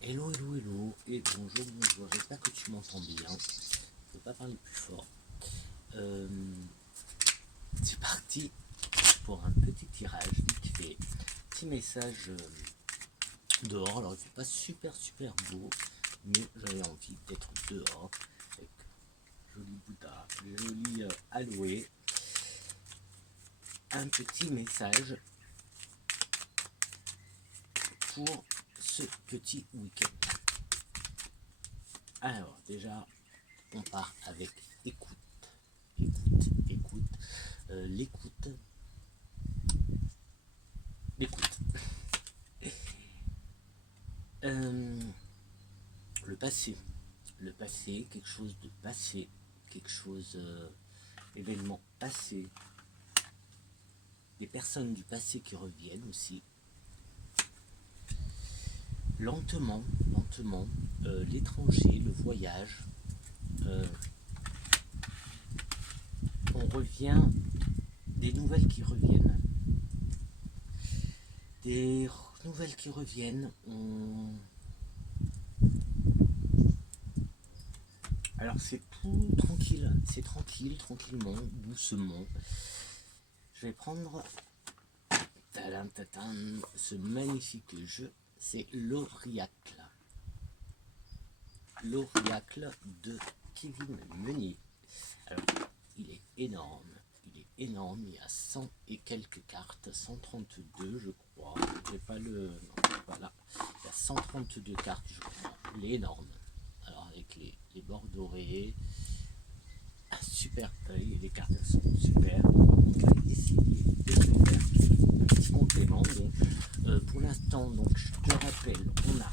Hello, hello, hello, et bonjour, bonjour, j'espère que tu m'entends bien. Je ne peux pas parler plus fort. Euh, c'est parti pour un petit tirage vite fait. Petit message dehors, alors il fait pas super beau, mais j'avais envie d'être dehors avec joli Bouddha, joli aloe. Un petit message pour ce petit week-end. Alors déjà, on part avec écoute, l'écoute. Euh, le passé, quelque chose de passé, quelque chose, événement passé, des personnes du passé qui reviennent aussi, lentement, l'étranger, le voyage, euh, on revient, des nouvelles qui reviennent, des nouvelles qui reviennent, alors c'est tout tranquille, c'est tranquille, tranquillement, doucement. Je vais prendre ce magnifique jeu, c'est l'Auriacle. L'Auriacle de Kevin Meunier. Alors, il est énorme, il y a 100 et quelques cartes, 132 je crois, j'ai pas le... Non, voilà, il y a 132 cartes je crois, il est énorme. Alors avec les bords dorés, un super œil, les cartes sont super, on va essayer de faire un petit complément. Donc, pour l'instant, donc je te rappelle, on a...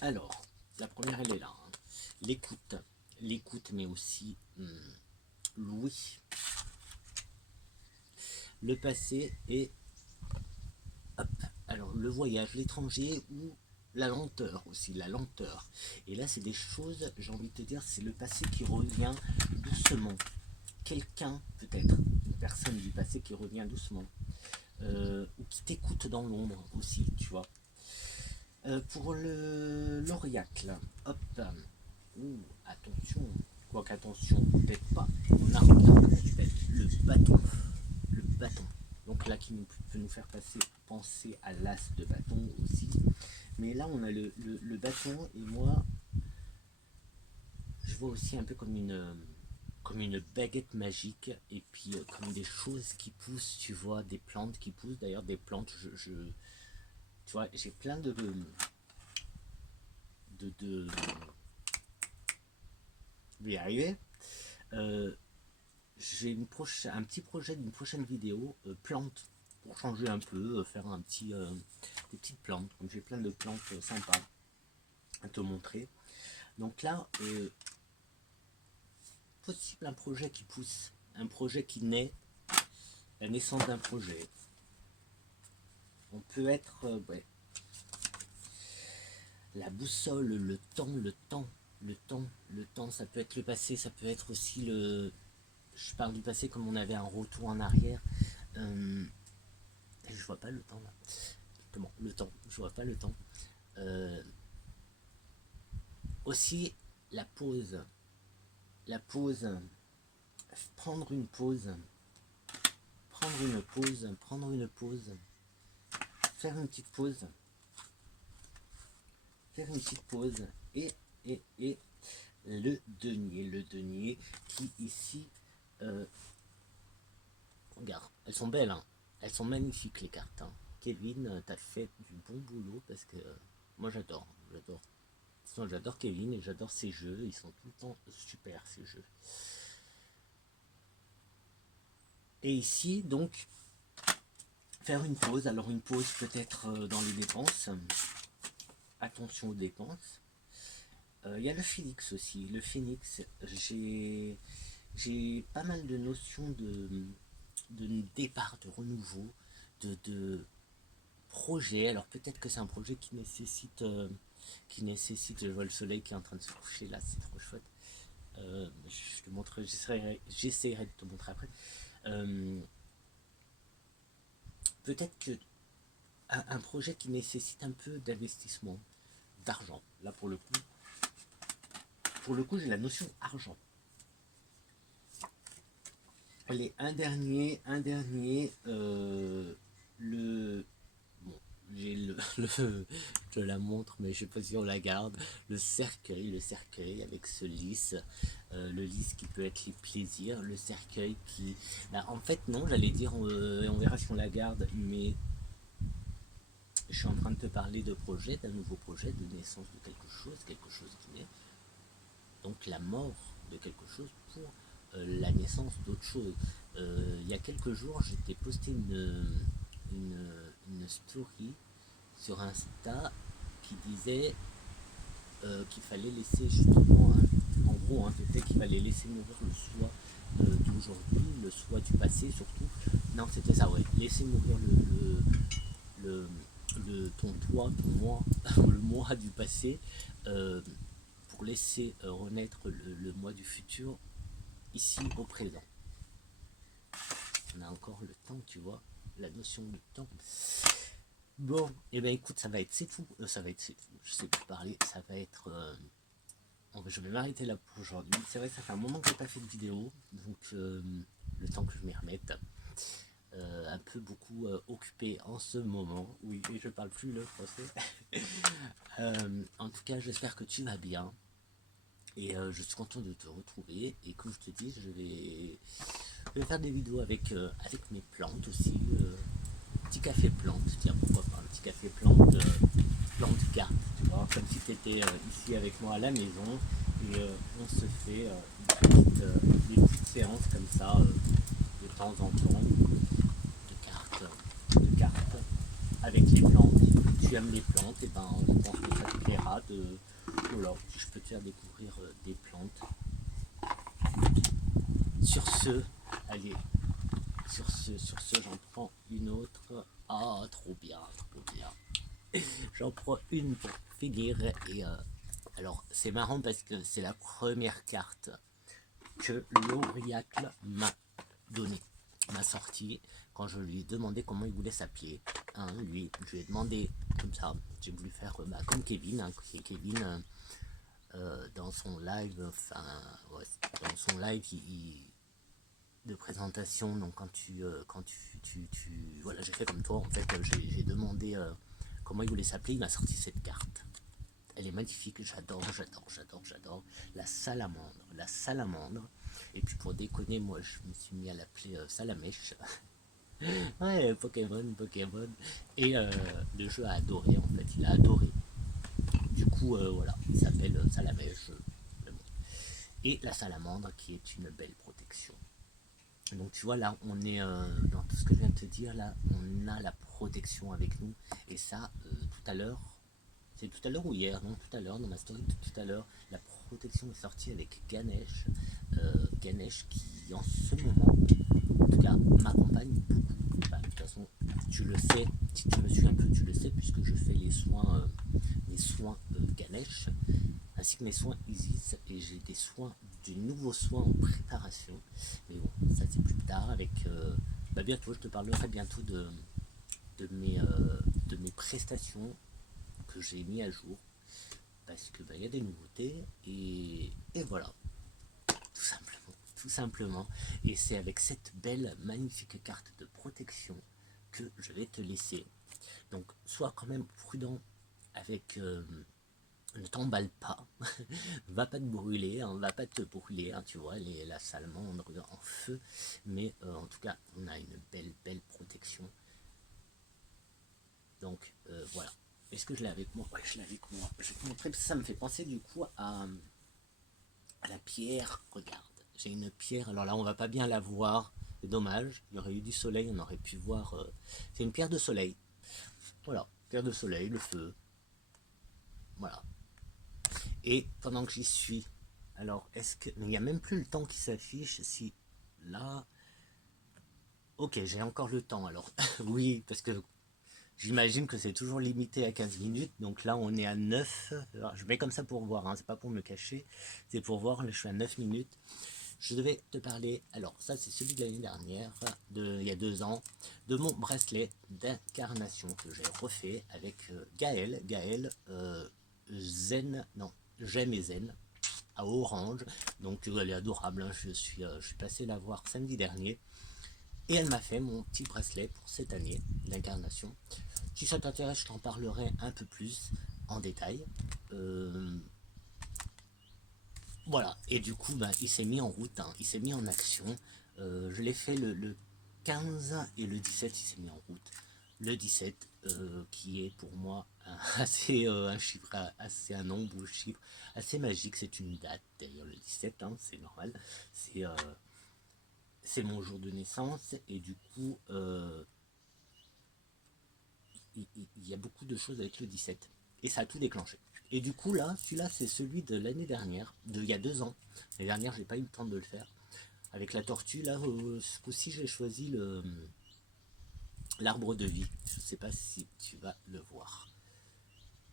Alors, la première elle est là, hein. L'écoute mais aussi l'ouïe, le passé et hop, alors le voyage, l'étranger ou la lenteur aussi, la lenteur. Et là c'est des choses, j'ai envie de te dire, c'est le passé qui revient doucement. Quelqu'un peut-être, une personne du passé qui revient doucement. Ou qui t'écoute dans l'ombre aussi, tu vois. Pour l'Auriacle, hop, attention, quoique attention, peut-être pas, on a peut-être le bâton, donc là qui peut nous faire penser à l'as de bâton aussi, mais là on a le bâton, et moi je vois aussi un peu comme une baguette magique, et puis comme des choses qui poussent, tu vois, des plantes qui poussent, d'ailleurs des plantes, tu vois, j'ai plein de je vais y arriver. Euh, j'ai un petit projet d'une prochaine vidéo, plantes, pour changer un peu, faire des petites plantes, comme j'ai plein de plantes sympas à te montrer. Donc là, possible un projet qui pousse, un projet qui naît, la naissance d'un projet. On peut être, ouais, la boussole, le temps, ça peut être le passé, ça peut être aussi je parle du passé comme on avait un retour en arrière. Euh, je vois pas le temps là. Comment le temps, je vois pas le temps. Euh, aussi la pause, la pause, prendre une pause, prendre une pause, faire une petite pause, faire une petite pause, et le denier qui ici, euh, regarde, elles sont belles, hein. Elles sont magnifiques les cartes, hein. Kevin, t'as fait du bon boulot, parce que moi j'adore. Sinon, j'adore Kevin et j'adore ses jeux, ils sont tout le temps super ces jeux. Et ici, donc, faire une pause. Alors une pause peut-être dans les dépenses. Attention aux dépenses. Il y a le Phoenix aussi. Le Phoenix, j'ai pas mal de notions de départ, de renouveau, de projet. Alors peut-être que c'est un projet je vois le soleil qui est en train de se coucher là, c'est trop chouette. Je te montrerai, j'essaierai de te montrer après. Euh, peut-être que un projet qui nécessite un peu d'investissement, d'argent. Là, pour le coup, j'ai la notion argent. Allez, un dernier, le, bon, j'ai je te la montre, mais je sais pas si on la garde, le cercueil avec ce lys, le lys qui peut être les plaisirs, le cercueil qui, bah, en fait non, j'allais dire, on verra si on la garde, mais je suis en train de te parler de projet, d'un nouveau projet, de naissance de quelque chose qui naît, donc la mort de quelque chose pour la naissance d'autre chose. Il y a quelques jours, j'étais posté une story sur Insta qui disait qu'il fallait laisser justement, en gros, c'était qu'il fallait laisser mourir le soi d'aujourd'hui, le soi du passé surtout. Non, c'était ça, ouais. Laisser mourir le, ton toi, ton moi, le moi du passé, euh, pour laisser renaître le moi du futur ici au présent. On a encore le temps, tu vois, la notion de temps. Bon, et ben écoute, ça va être c'est tout. Ça va être c'est tout. Je sais plus parler. Ça va être. Je vais m'arrêter là pour aujourd'hui. C'est vrai que ça fait un moment que j'ai pas fait de vidéo, donc le temps que je m'y remette. Un peu beaucoup occupé en ce moment. Oui, et je parle plus le français. En tout cas, j'espère que tu vas bien. Et je suis content de te retrouver. Et comme je te dis, je vais faire des vidéos avec, avec mes plantes aussi. Petit café plante, tiens, pourquoi pas un petit café plante, plante carte, tu vois, comme si tu étais ici avec moi à la maison. Et on se fait des petites séances comme ça, de temps en temps, de cartes avec les plantes. Si tu aimes les plantes, et ben, je pense que ça te plaira de. Voilà, je peux te faire découvrir des plantes. Sur ce, allez, sur ce, j'en prends une autre. Ah, trop bien, trop bien. J'en prends une pour finir. Et alors, c'est marrant parce que c'est la première carte que l'Auriacle m'a donnée, m'a sortie quand je lui ai demandé comment il voulait s'appeler. Hein, je lui ai demandé comme ça. J'ai voulu faire comme Kevin, hein, Kevin dans son live, enfin, ouais, dans son live, de présentation. Donc quand voilà, j'ai fait comme toi en fait. J'ai demandé comment il voulait s'appeler. Il m'a sorti cette carte. Elle est magnifique, j'adore. La salamandre. Et puis pour déconner, moi je me suis mis à l'appeler Salamèche. Ouais, Pokémon. Et le jeu a adoré en fait, il a adoré. Du coup, voilà, il s'appelle Salamèche. Et la salamandre qui est une belle protection. Donc tu vois là, on est dans tout ce que je viens de te dire là, on a la protection avec nous. Et ça, tout à l'heure, c'est tout à l'heure ou hier, non, tout à l'heure, dans ma story de tout à l'heure, la protection est sortie avec Ganesh. Ganesh qui en ce moment, en tout cas, m'accompagne beaucoup. Bah, de toute façon, tu le sais, si tu me suis un peu, tu le sais, puisque je fais les soins Ganesh, ainsi que mes soins Isis, et j'ai des nouveaux soins en préparation. Mais bon, ça c'est plus tard avec. Bientôt, je te parlerai bientôt de mes prestations que j'ai mis à jour. Parce que y a des nouveautés et voilà, tout simplement. Tout simplement. Et c'est avec cette belle, magnifique carte de protection que je vais te laisser. Donc, sois quand même prudent avec. Ne t'emballe pas, va pas te brûler, hein, va pas te brûler, hein, tu vois, la salamandre en feu, mais en tout cas, on a une belle protection. Donc voilà. Est-ce que je l'ai avec moi? Ouais, je l'ai avec moi. Je vais te montrer, ça me fait penser du coup à la pierre. Regarde, j'ai une pierre, alors là, on va pas bien la voir, c'est dommage, il y aurait eu du soleil, on aurait pu voir. C'est une pierre de soleil. Voilà, pierre de soleil, le feu. Voilà. Et pendant que j'y suis, alors est-ce que. Il n'y a même plus le temps qui s'affiche. Si là. Ok, j'ai encore le temps alors. Oui, parce que j'imagine que c'est toujours limité à 15 minutes. Donc là, on est à 9. Alors, je mets comme ça pour voir, hein, c'est pas pour me cacher. C'est pour voir, là, je suis à 9 minutes. je devais te parler, alors ça c'est celui de l'année dernière, il y a 2 ans, de mon bracelet d'incarnation que j'ai refait avec Gaël, Zen, non, J'aime et Zen, à Orange. Donc elle est adorable, hein. Je suis passé la voir samedi dernier. Et elle m'a fait mon petit bracelet pour cette année d'incarnation. Si ça t'intéresse, je t'en parlerai un peu plus en détail. Euh, voilà, et du coup, bah, il s'est mis en route, hein. Il s'est mis en action. Je l'ai fait le 15 et le 17, il s'est mis en route. Le 17, qui est pour moi un chiffre, assez un nombre ou chiffre assez magique. C'est une date, d'ailleurs, le 17, hein, c'est normal. C'est euh, c'est mon jour de naissance, et du coup, il y a beaucoup de choses avec le 17. Et ça a tout déclenché. Et du coup, là, celui-là, c'est celui de l'année dernière, il y a 2 ans. L'année dernière, j'ai pas eu le temps de le faire. Avec la tortue, là, ce coup-ci, j'ai choisi l'arbre de vie. Je sais pas si tu vas le voir.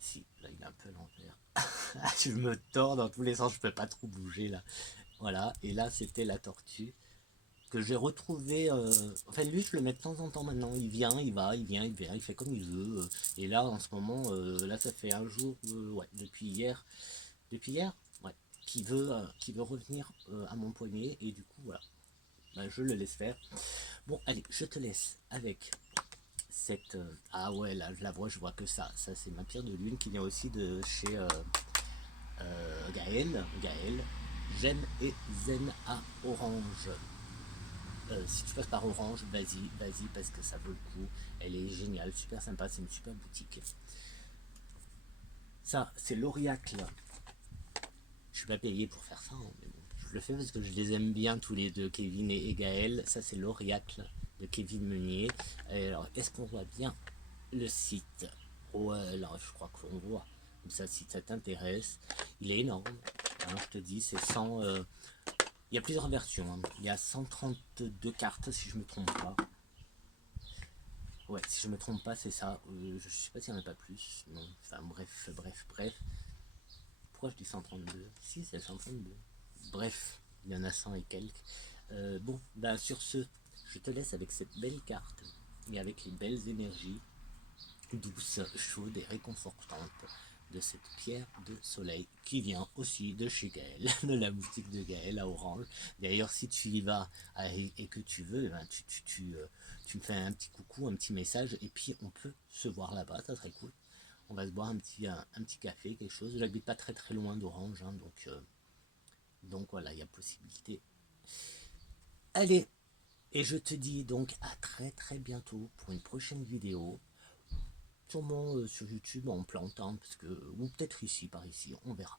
Si, là, il est un peu à l'envers. Je me tords dans tous les sens, je peux pas trop bouger, là. Voilà, et là, c'était la tortue que j'ai retrouvé. Enfin, lui, je le mets de temps en temps maintenant. Il vient, il va, il vient, il vient, il fait comme il veut. Et là, en ce moment, là, ça fait un jour, ouais, depuis hier, ouais, qui veut revenir à mon poignet. Et du coup, voilà, ben, je le laisse faire. Bon, allez, je te laisse avec cette. Ah ouais, là, je la vois, je vois que ça. Ça, c'est ma pierre de lune qui vient aussi de chez Gaël. J'aime et Zen à Orange. Si tu passes par Orange, vas-y, parce que ça vaut le coup. Elle est géniale, super sympa, c'est une super boutique. Ça, c'est l'Auriacle. Je suis pas payé pour faire ça, hein, mais bon, je le fais parce que je les aime bien tous les deux, Kevin et Gaël. Ça, c'est l'Auriacle de Kevin Meunier. Et alors, est-ce qu'on voit bien le site? Ouais, alors je crois qu'on voit. Comme ça, si ça t'intéresse, il est énorme. Hein, je te dis, c'est 100. Il y a plusieurs versions, hein. Il y a 132 cartes, si je me trompe pas. Ouais, si je me trompe pas, c'est ça. Je sais pas s'il n'y en a pas plus. Non, enfin bref. Pourquoi je dis 132? Si, c'est 132. Bref, il y en a 100 et quelques. Bon, bah sur ce, je te laisse avec cette belle carte et avec les belles énergies douces, chaudes et réconfortantes de cette pierre de soleil qui vient aussi de chez Gaël, de la boutique de Gaël à Orange. D'ailleurs, si tu y vas et que tu veux, ben, tu me fais un petit coucou, un petit message, et puis on peut se voir là-bas, ça serait cool. On va se boire un petit café, quelque chose. J'habite pas très très loin d'Orange, hein, donc voilà, il y a possibilité. Allez, et je te dis donc à très très bientôt pour une prochaine vidéo. Sûrement sur YouTube en plantant, parce que, ou peut-être ici, par ici, on verra.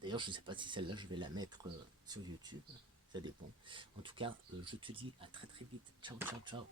D'ailleurs, je ne sais pas si celle-là, je vais la mettre sur YouTube, ça dépend. En tout cas, je te dis à très très vite. Ciao, ciao, ciao.